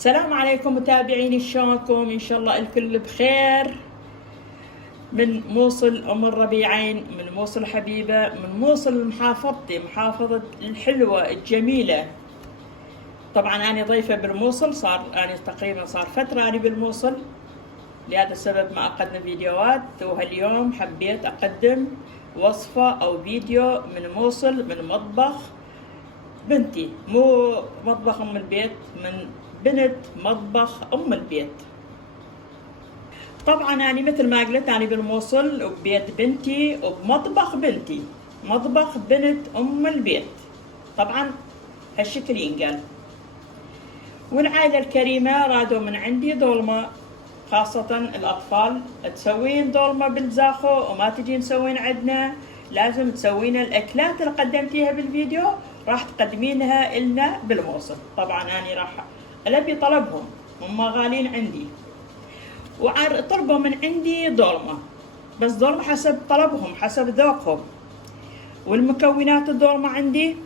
السلام عليكم متابعيني، شلونكم؟ ان شاء الله الكل بخير. من موصل ام الربيعين، من موصل حبيبه، من موصل محافظتي، محافظه الحلوه الجميله. طبعا انا ضيفه بالموصل، انا تقريبا صار فتره انا بالموصل، لهذا السبب ما اقدم فيديوهات. وهاليوم حبيت اقدم وصفه او فيديو من موصل، من مطبخ بنتي، مو مطبخ ام البيت، من بنت مطبخ ام البيت. طبعا أنا مثل ما قلت أنا بالموصل وببيت بنتي وبمطبخ بنتي، مطبخ بنت أم البيت. طبعا هالشكل ينقال. والعائلة الكريمة رادوا من عندي دولمة، خاصة الأطفال تسوين دولمة بالزاخو وما تجين تسوين عندنا، لازم تسوين الأكلات اللي قدمتيها بالفيديو راح تقدمينها إلنا بالموصل. طبعا أنا راح ألبي طلبهم، هم غالين عندي، وطلبوا من عندي دولمة، بس دولمة حسب طلبهم، حسب ذوقهم. والمكونات الدولمة عندي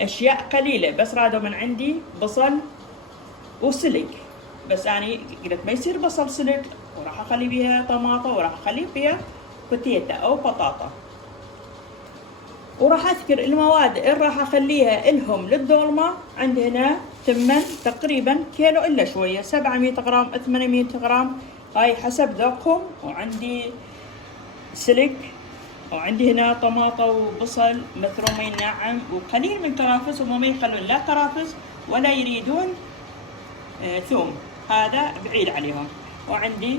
أشياء قليلة، بس رادوا من عندي بصل وسلق، بس أنا قلت ما يصير بصل سلق، وراح أخلي بيها طماطة، وراح أخلي بيها بوتيتا أو بطاطا. وراح أذكر المواد اللي راح أخليها إلهم للدولمة. عندي هنا تمن تقريبا كيلو إلا شوية، 700 غرام 800 غرام، هاي حسب ذوقهم. وعندي سلق، وعندي هنا طماطة وبصل مثرومين ناعم، وقليل من كرافس، وهم ما يخلون لا كرافس ولا يريدون ثوم، هذا بعيد عليهم. وعندي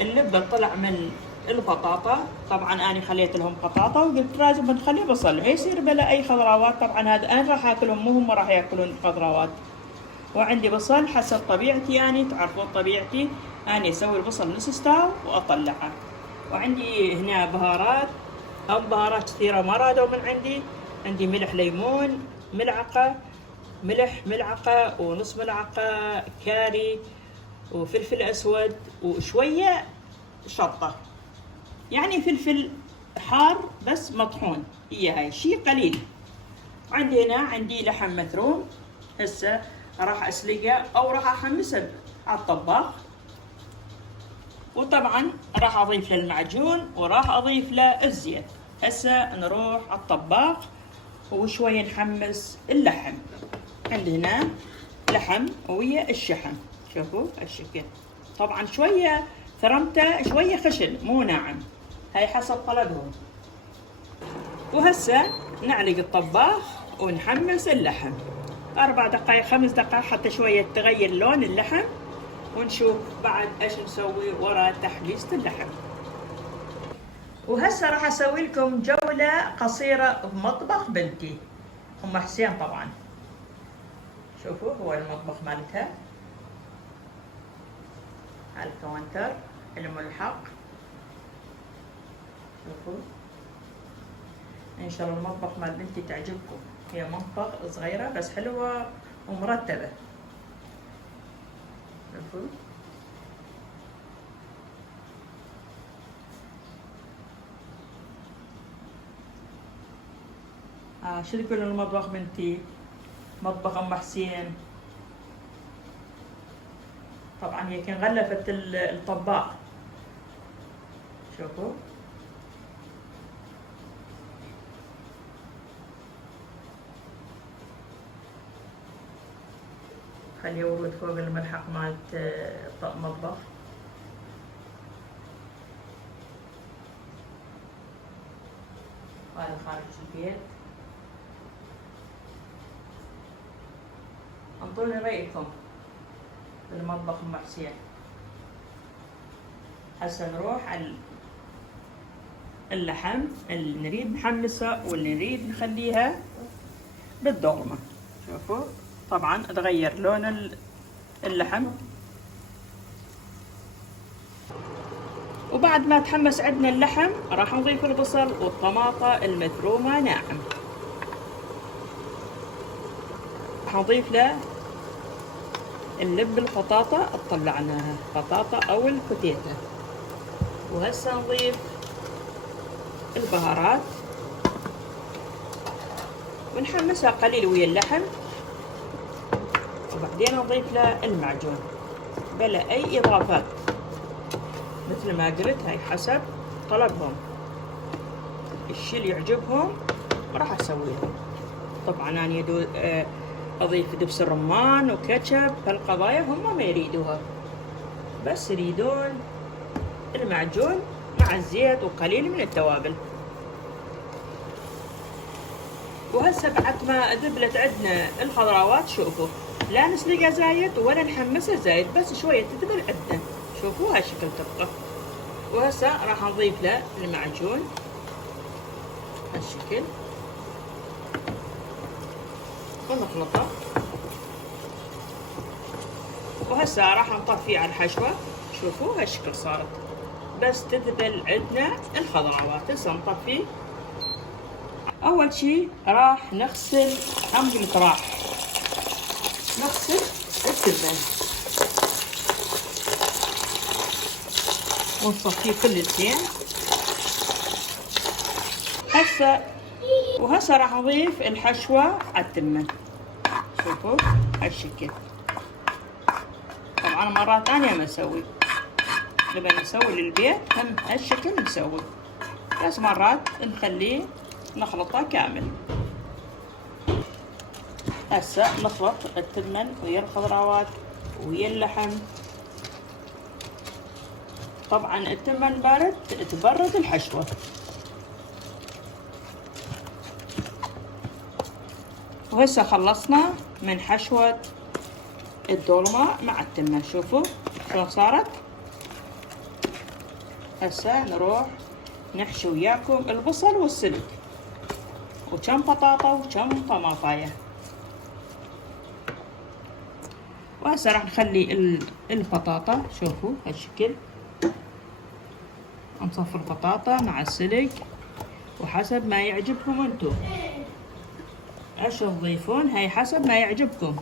اللبة طلع من البطاطا، طبعا انا خليت لهم بطاطا وقلت لازم نخلي بصل، ما يصير بلا اي خضروات. طبعا هذا انا راح اكلهم، مو هم راح ياكلون الخضروات. وعندي بصل حسب طبيعتي، يعني تعرفون طبيعتي، انا اسوي البصل نص استاو واطلعه. وعندي هنا بهارات، او بهارات كثيره ما رادوا من عندي. عندي ملح ليمون ملعقه، ملح ملعقه ونص ملعقه كاري، وفلفل اسود، وشويه شطه، يعني فلفل حار بس مطحون، هي هاي شيء قليل. عندي هنا عندي لحم مثروم، هسه راح اسلقه او راح احمسه على الطباخ. وطبعا راح اضيف له المعجون وراح اضيف له الزيت. هسه نروح على الطباخ وشويه نحمس اللحم. عندي هنا لحم ويا الشحم، شوفوا هالشكل. طبعا شويه ثرمته، شويه خشن مو ناعم، هاي حسب طلبهم. وهسه نعلق الطباخ ونحمس اللحم 4 دقائق 5 دقائق حتى شوية تغير لون اللحم، ونشوف بعد ايش نسوي وراء تحميصة اللحم. وهسه راح اسوي لكم جولة قصيرة بمطبخ بنتي ام حسين. طبعا شوفوا هو المطبخ مالتها، على الكاونتر الملحق. شوفوا ان شاء الله المطبخ مال بنتي تعجبكم، هي مطبخ صغيرة بس حلوة ومرتبة. شوفوا شو تقول المطبخ بنتي؟ مطبخ ام حسين. طبعا هي كان غلفت الطباخ. شوفوا خليه ورود فوق الملحق مالت مطبخ. هذا خارج البيت. انطوني رأيكم في المطبخ ام حسين. هسه نروح على اللحم اللي نريد نحمسه واللي نريد نخليها بالدولمة. شوفوا طبعا تغير لون اللحم. وبعد ما تحمس عندنا اللحم راح نضيف البصل والطماطة المثرومة ناعم، راح نضيف له اللب البطاطا طلعناها بطاطا او البوتيتا. وهسه نضيف البهارات ونحمسها قليل ويا اللحم. وبعدين أضيف له المعجون بلا أي إضافات، مثل ما قلت هاي حسب طلبهم، الشي اللي يعجبهم راح أسويهم. طبعا أنا أضيف دبس الرمان وكاتشب، هالقضايا هم ما يريدوها، بس يريدون المعجون مع الزيت وقليل من التوابل. وهسه بعد ما ذبلت عندنا الخضروات، شوفوا لا نسلقها زايد ولا نحمسها زايد، بس شوية تذبل عندنا، شوفوا هالشكل تبقى. وهسه راح نضيف له المعجون هالشكل ونخلطه. وهسه راح نطفي على الحشوة، شوفوا هالشكل صارت، بس تذبل عندنا الخضروات. هسه نطفي. أول شي راح نغسل عمق القراح، نغسل التبن ونصفيه كل زين. وهسه راح نضيف الحشوة على التمن، شوفوا هالشكل. طبعا مرات أنا ما أسوي، لما نسوي للبيت هم هالشكل نسوي، بس مرات نخليه نخلطه كامل. هسه نخلط التمن ويا الخضروات ويا اللحم. طبعا التمن بارد تبرد الحشوة. وهسه خلصنا من حشوة الدولمة مع التمن، شوفوا شلون صارت. هسه نروح نحشي وياكم البصل والسلق وكم بطاطا وكم طماطاية. وهسه راح نخلي البطاطا، شوفوا هالشكل، نصفي البطاطا مع السلق وحسب ما يعجبكم انتو، ايش تضيفون هاي حسب ما يعجبكم.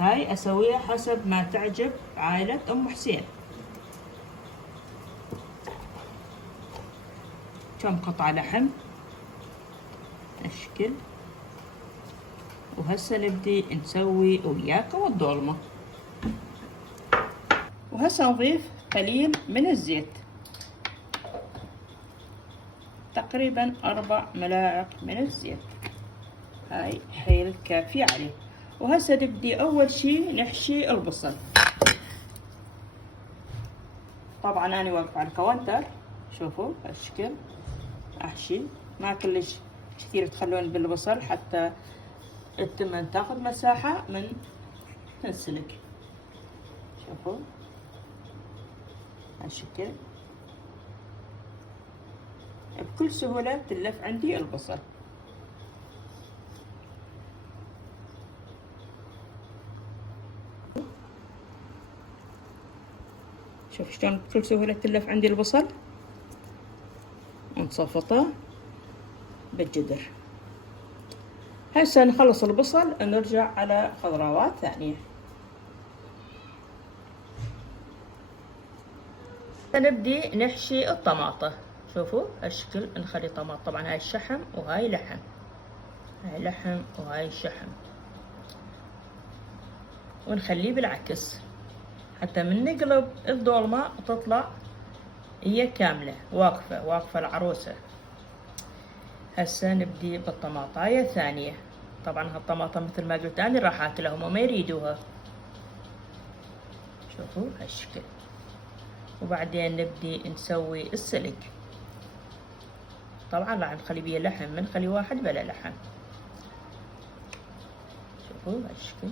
هاي اسويها حسب ما تعجب عائلة ام حسين. كم قطعة لحم هالشكل. وهسه نبدي نسوي وياكم الدولمة. وهسه نضيف قليل من الزيت، تقريبا 4 ملاعق من الزيت، هاي حيل كافية عليه. وهسه نبدي أول شي نحشي البصل. طبعا أنا واقفة على الكاونتر، شوفوا هالشكل أحشي، ما كلش كثير تخلون بالبصل حتى التمن تاخذ مساحة من السلق، شوفوا هالشكل. بكل سهولة تلف عندي البصل. شوف شلون بكل سهولة تلف عندي البصل، ونصفطه بالجدر. هسه نخلص البصل نرجع على خضروات ثانية. نبدي نحشي الطماطة، شوفوا هالشكل. نخلي طماطة، طبعا هاي الشحم وهاي لحم، هاي لحم وهاي شحم، ونخليه بالعكس حتى من نقلب الدولمة تطلع هي كاملة واقفة العروسة. هسه نبدي بالطماطاية الثانية. طبعا هالطماطة مثل ما قلت أنا راح أكلها، هم ما يريدوها، شوفوا هالشكل. وبعدين نبدي نسوي السلق. طبعا راح نخلي بيه لحم، ما نخلي واحد بلا لحم، شوفوا هالشكل.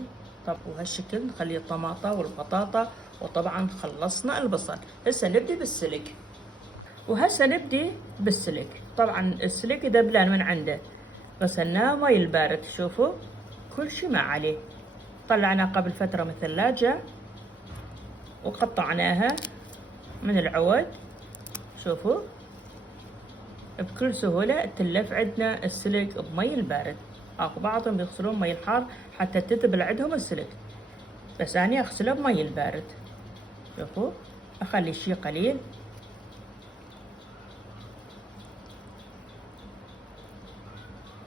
طب وهالشكل نخلي الطماطة والبطاطا. وطبعا خلصنا البصل، هسه نبدي بالسلق. وهسه نبدي بالسلق. طبعا السلق دبلان من عنده، غسلناه ماي البارد، شوفوا كل شي ما عليه. طلعناه قبل فترة من الثلاجة وقطعناها من العود، شوفوا بكل سهولة تلف عندنا السلق بمي البارد. اكو بعضهم يغسلون مي الحار حتى تذبل عندهم السلق، بس أنا أغسله بمي البارد. شوفوا أخلي شي قليل،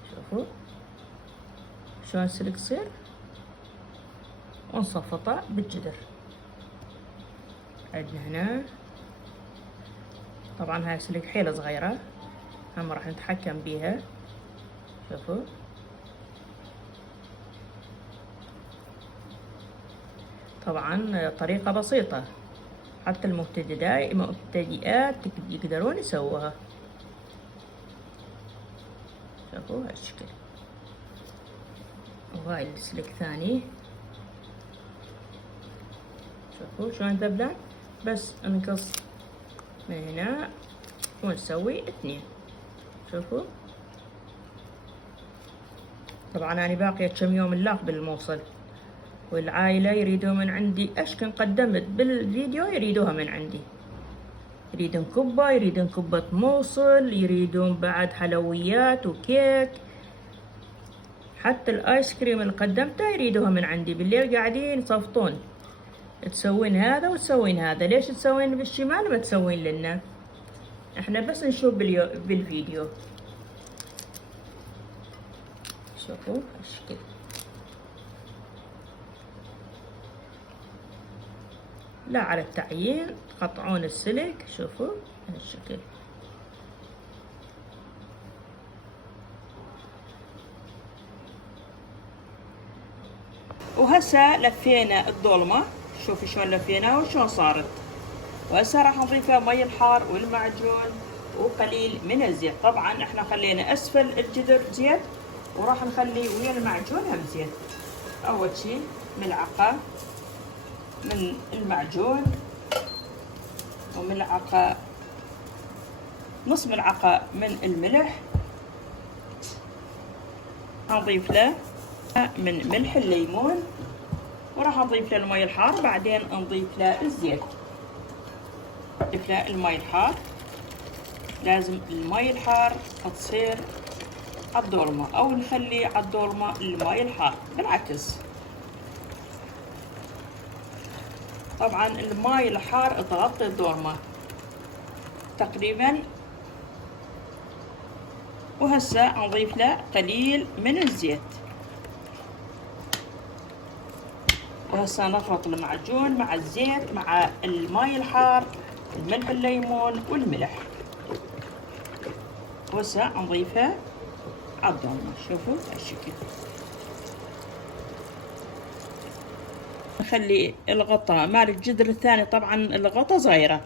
شوفوا شلون السلق يصير. ونصفطه بالجدر. عندنا هنا طبعا هاي سلك حيلة صغيرة، هم راح نتحكم بيها. شوفوا طبعا طريقة بسيطة، حتى المبتدئات يقدرون يسووها. شوفوا هالشكل. وهاي السلك ثاني، شوفوا شلون ذبلان. بس نقص من هنا ونسوي 2. شوفوا طبعا أنا باقية كم يوم نلاق بالموصل، والعائلة يريدون من عندي أشكن قدمت بالفيديو يريدوها من عندي، يريدون كبة، يريدون كبة موصل، يريدون بعد حلويات وكيك، حتى الآيس كريم اللي قدمته يريدوها من عندي. بالليل قاعدين يصفطون، تسوين هذا وتسوين هذا، ليش تسوين بالشمال ما تسوين لنا؟ احنا بس نشوف بالفيديو. شوفوا هالشكل. لا على التعيين تقطعون السلك. شوفوا هالشكل. وهسه لفينا الدولمة، شوفوا شلون لفيناها وشلون صارت. وهسه راح نضيفها مي الحار والمعجون وقليل من الزيت. طبعا احنا خلينا اسفل الجدر زيت، وراح نخلي ويا المعجون هم زيت. اول شي ملعقة من المعجون، وملعقة نص ملعقة من الملح، نضيف له من ملح الليمون، وراح نضيف له المي الحار. بعدين نضيف له الزيت. نضيف له المي الحار، لازم المي الحار تصير عالدولمة، او نخلي عالدولمة المي الحار بالعكس. طبعا الماي الحار تغطي الدولمة تقريبا. وهسه نضيف له قليل من الزيت. وهسه نخلط المعجون مع الزيت مع الماي الحار، الملح الليمون والملح. وهسه نضيفها عالدولمة. شوفوا هالشكل. نخلي الغطاء مال الجدر الثاني، طبعا الغطاء صغيرة،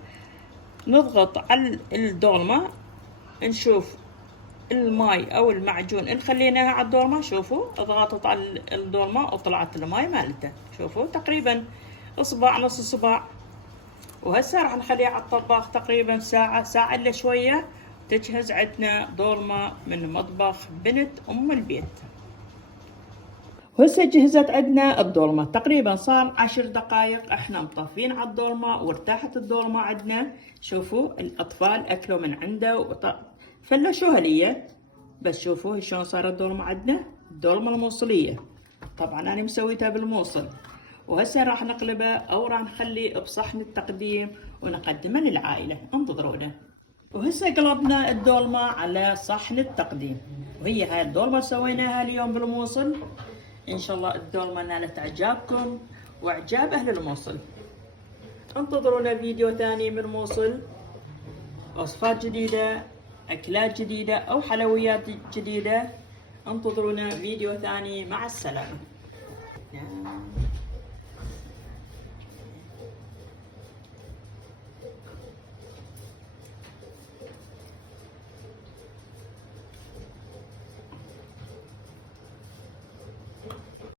نضغط على الدولمة نشوف الماي او المعجون اللي خليناها على الدولمة. شوفوا ضغطت على الدولمة وطلعت الماي مالته. شوفوا تقريبا اصبع، نص اصبع. وهسه راح نخليها على الطباخ تقريبا ساعة الا شوية، تجهز عندنا دولمة من مطبخ بنت ام البيت. وهسه جهزت عندنا الدولمة، تقريبا صار 10 دقائق احنا مطفين على الدولمة وارتاحت الدولمة عندنا. شوفوا الاطفال اكلوا من عنده فلشوها لي. بس شوفوا شلون صارت الدولمة عندنا، الدولمة الموصلية. طبعا انا مسويتها بالموصل. وهسه راح نقلبها او راح نخلي بصحن التقديم ونقدمها للعائلة. انتظرونا. وهسه قلبنا الدولمة على صحن التقديم، وهي هاي الدولمة سويناها اليوم بالموصل. ان شاء الله الدولمة نالت اعجابكم واعجاب اهل الموصل. انتظرونا فيديو ثاني من موصل، وصفات جديدة، اكلات جديدة او حلويات جديدة. انتظرونا فيديو ثاني. مع السلامة.